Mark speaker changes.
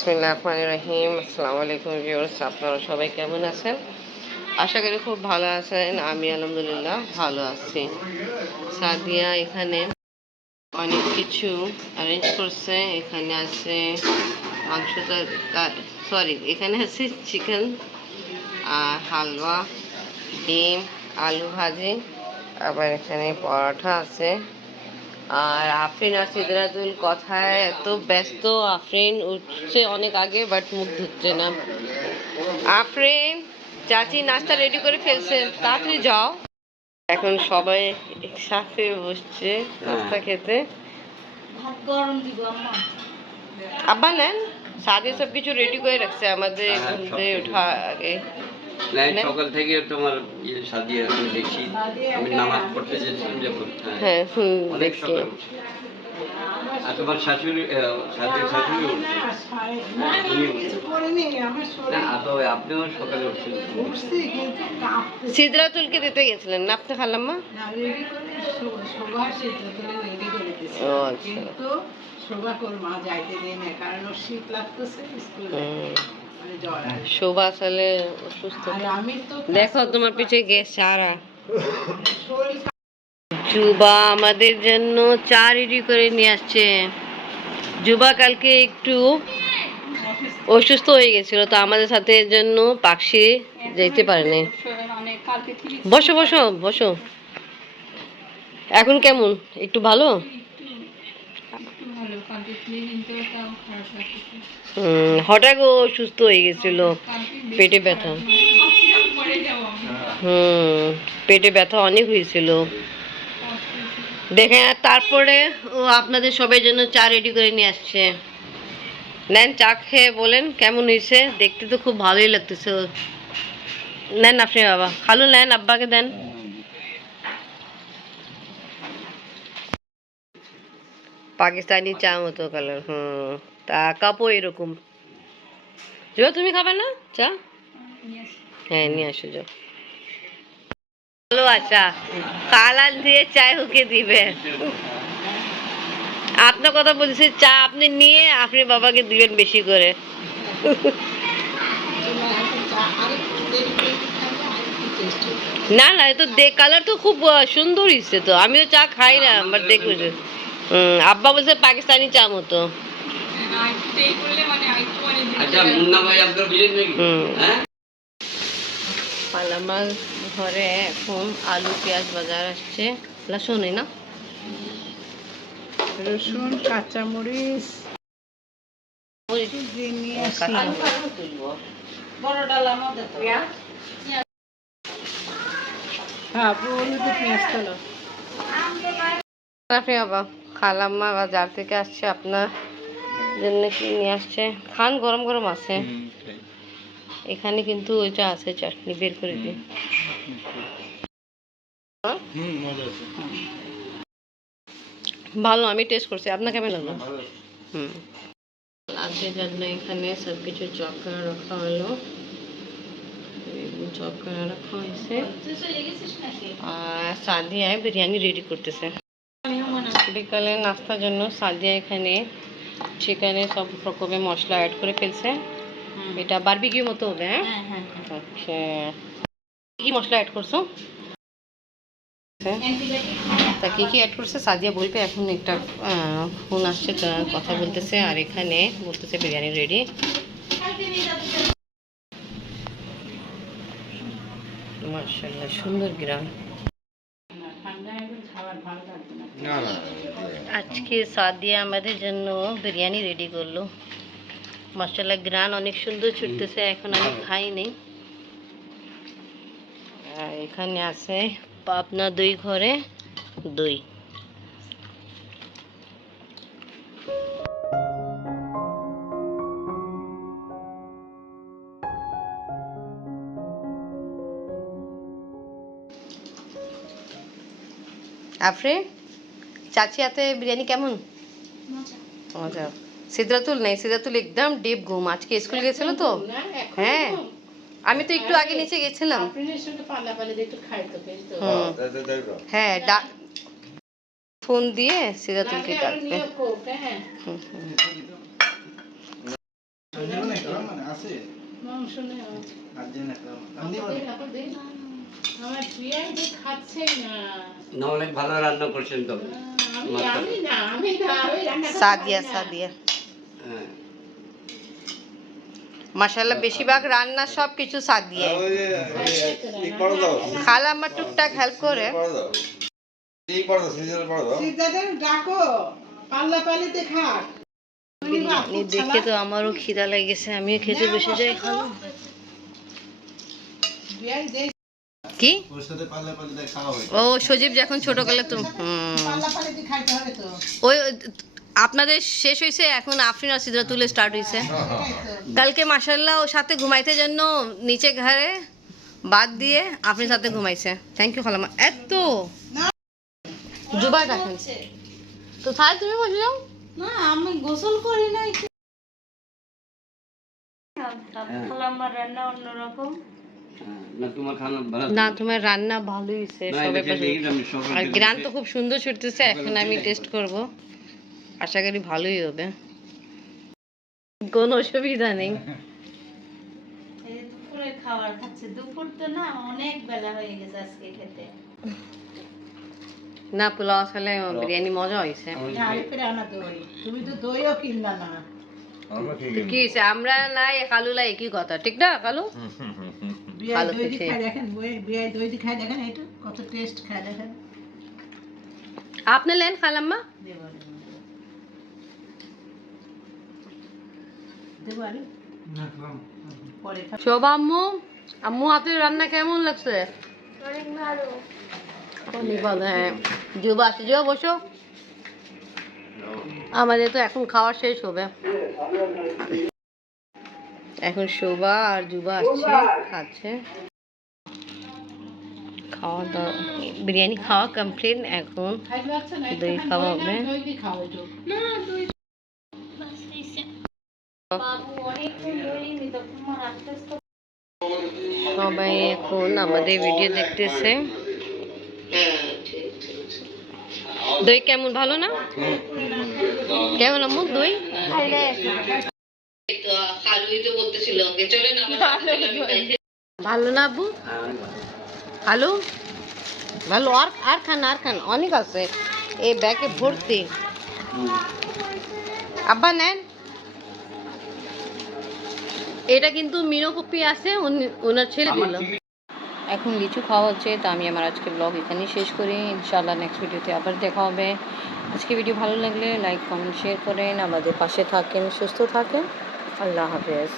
Speaker 1: বিসমিল্লাহ রহমান রহিম। আসসালামু আলাইকুম ভিউয়ার্স, আপনারা সবাই কেমন আছেন? আশা করি খুব ভালো আছেন, আমি আলহামদুলিল্লাহ ভালো আছি। সাদিয়া এখানে অনেক কিছু অ্যারেঞ্জ করছে। এখানে আছে মাংস সরি এখানে আছে চিকেন আর হালুয়া ডিম, আলু ভাজি, আবার এখানে পরোটা আছে। আর আফরিন আর সিদ্ধাতুল কথায় এত ব্যস্ত আফরিন উঠছে অনেক আগে বাট মুখ ধুচ্ছে না। আফরিন চাচি নাস্তা রেডি করে ফেলছে তাড়াতাড়ি যাও। এখন সবাই একসাথে বসছে নাস্তা খেতে।
Speaker 2: ভাত গরম দিব আম্মা।
Speaker 1: আব্বা নেন। সাদে সব কিছু রেডি করে রাখছে আমাদের
Speaker 3: হ্যাঁ,
Speaker 1: ঘুম থেকে। ওঠা আগে?
Speaker 3: সকাল থেকে তোমার ইয়ে সাজিয়ে এখন দেখছি আমি নামাজ পড়তে যেছিলাম যখন হ্যাঁ।
Speaker 1: হ্যাঁ
Speaker 3: অনেক সকাল আর তোমার শাশুড়ি শাশুড়ি শাশুড়ি উঠছে। উনি উঠছে। না তো আপনিও সকালে উঠছিলেন।
Speaker 1: সিদ্ধাতুলকে দিতে গেছিলেন না আপনি খালাম্মা ও আচ্ছা।
Speaker 4: শোভা কর মা যাইতে দেয় না কারণ ওর শীত লাগতেছে স্কুলে।
Speaker 1: শোভা আসলে অসুস্থ। দেখো তোমার পিছিয়ে গ্যাস সারা। জুবা আমাদের জন্য চা রেডি করে নিয়ে আসছে। জুবা কালকে একটু অসুস্থ হয়ে গেছিল তো আমাদের সাথে জন্য পাখি যেতে পারেনি। বসো বসো বসো। এখন কেমন? একটু ভালো
Speaker 2: একটু ভালো কালকে থেকে কিন্তু তাও খারাপ লাগতেছে
Speaker 1: হুম, হঠাৎ ও সুস্থ হয়ে গেছিল পেটে ব্যথা। হুম পেটে ব্যথা অনেক হয়েছিল। দেখেন আর তারপরে ও আপনাদের সবাই জন্য চা রেডি করে নিয়ে আসছে। নেন চা খেয়ে বলেন কেমন হয়েছে? দেখতে তো খুব ভালোই লাগতেছে। নেন আপনি বাবা। খালু নেন আব্বাকে দেন। পাকিস্তানি চা মতো কালার হুম, তা কাপও এরকম। যা তুমি খাবে না চা? হ্যাঁ নিয়ে আসো, যাও। ভালো আচ্ছা কালার দিয়ে চায় ওকে দিবে। আপনার কথা বলছি, চা আপনি নিয়ে আপনি বাবাকে দিবেন বেশি করে। না না তো দে কালার তো খুব সুন্দর হয়েছে তো। আমিও চা খাই না বাট দেখব আব্বা বলছে পাকিস্তানি চা মতো।
Speaker 2: মানে
Speaker 3: আচ্ছা বিলেন। হ্যাঁ?
Speaker 1: আমার ঘরে এখন আলু পেঁয়াজ বাজার আসছে। লাসুন না?
Speaker 4: রসুন কাঁচামরিচ দিয়ে
Speaker 2: বড় ডালা মধ্যে তো
Speaker 4: হ্যাঁ পেঁয়াজ তোলো
Speaker 1: বাবা। খালাম্মা বাজার থেকে আসছে আপনার জন্য কি নিয়ে আসছে? খান গরম গরম আছে। এখানে কিন্তু ওইটা আছে চাটনি বের করে দিই হ্যাঁ? ভালো আমি টেস্ট করছি। আপনার কেমন লাগল? হুম। লাঞ্চের জন্য এখানে সব কিছু চপ করে রাখা হলো। চপ করে রাখা হয়েছে। আর সাদিয়ায় বিরিয়ানি রেডি করতেছে। বিকালে নাস্তার জন্য সাদিয়া এখানে চিকেনে সব রকমের মশলা অ্যাড করে ফেলছে। এটা বারবিকিউ মতো হবে হ্যাঁ?
Speaker 2: হ্যাঁ হ্যাঁ
Speaker 1: আচ্ছা। কি মশলা অ্যাড করছ? তা কি কি অ্যাড করছে? সাদিয়া বলবে এখন একটা ফোন আসছে কথা বলতেছে আর এখানে বলতেছে বিরিয়ানি রেডি মার্শাল্লাহ সুন্দর গ্রাম। আজকে স্বাদ দিয়ে আমাদের জন্য বিরিয়ানি রেডি করল। মশলা গ্রান অনেক সুন্দর ছুটতেছে, এখন আমি খাইনি এখানে আছে পাবনা দই ঘরে দই। আফরে চাচি হাতে বিরিয়ানি কেমন? মজা। সিদ্ধাতুল নেই। সিদ্ধাতুল একদম ডিপ ঘুম। আজকে স্কুল গেছিল তো? হ্যাঁ। আমি তো একটু আগে নিচে গেছিলাম। হ্যাঁ ডাক ফোন দিয়ে সিদ্ধাতুলকে ডাকবে
Speaker 4: না।
Speaker 3: অনেক ভালো রান্না করছেন তো
Speaker 1: সাদিয়া। সাদিয়া। মাসাল্লাহ বেশিরভাগ রান্না সব কিছু সাদিয়া। খালা আমার টুকটাক হেল্প করে। দেখে তো আমারও খিদা লেগেছে আমিও খেতে বসে যাই খালো। কি?
Speaker 5: ওর সাথে পাল্লা পাল্লা খাওয়া হয়
Speaker 1: ও সজীব যখন ছোটকালে তো হুম।
Speaker 4: পাল্লা পালিতে খাইতে হবে তো।
Speaker 1: ওই আপনাদের শেষ হয়েছে এখন আফরিন আর সিদ্রা তুলে স্টার্ট হয়েছে কালকে মাসাল্লাহ ওর সাথে ঘুমাইতে জন্য নিচে ঘরে বাদ দিয়ে আপনি সাথে ঘুমাইছে। থ্যাংক ইউ খালামা এত! জুবাই দেখেন তো তাহলে তুমি বসে যাও।
Speaker 2: না আমি গোসল করি নাই। আমার রান্না অন্যরকম।
Speaker 3: হ্যাঁ, না তোমার ভালো
Speaker 1: রান্না ভালোই হয়েছে সবাই আর গ্রান তো খুব সুন্দর ছুটতেছে এখন আমি টেস্ট করব। আশা করি ভালোই হবে। কোনো অসুবিধা নেই।
Speaker 2: এই যে দুপুরে খাবার খাচ্ছে। দুপুর তো না অনেক বেলা হয়ে গেছে আজকে খেতে।
Speaker 1: না পোলাও আসলে বিরিয়ানি মজা হয়েছে।
Speaker 4: তুমি তো দইও কিনলা না।
Speaker 1: কি হয়েছে? আমরা নাই কালু লাই একই কথা ঠিক না কালু ভালো
Speaker 4: দই দি
Speaker 1: খেতে।
Speaker 4: খাই দেখেন বই- বিয়াই দই দি খাই দেখেন একটু কত টেস্ট খাই দেখেন।
Speaker 1: আপনি লেন খালাম্মা। শোভা আম্মু আম্মু হাতের রান্না কেমন লাগছে? অনেক ভালো। হ্যাঁ। আসে বসো। আমাদের তো এখন খাওয়া শেষ হবে। এখন শোভা আর জুবা আসছে খাচ্ছে। খাওয়া দাওয়া বিরিয়ানি খাওয়া কমপ্লিট এখন দই খাওয়া হবে। সবাই এখন আমাদের ভিডিও দেখতেছে। দই কেমন ভালো না? কেমন আম্মু দই? ভালো না আব্বু? ভালো? ভালো আর আর খান আর খান অনেক আছে। এই ব্যাগে ভর্তি। আব্বা নেন। এটা কিন্তু মিনকপি আছে উনি- ওনার ছেলে দিল। এখন লিচু খাওয়া হচ্ছে তো আমি আমার আজকে ব্লগ এখানেই শেষ করি। ইনশাআল্লাহ নেক্সট ভিডিওতে আবার দেখা হবে। আজকে ভিডিও ভালো লাগলে লাইক কমেন্ট শেয়ার করেন। আমাদের পাশে থাকেন সুস্থ থাকেন। আল্লাহ হাফেজ।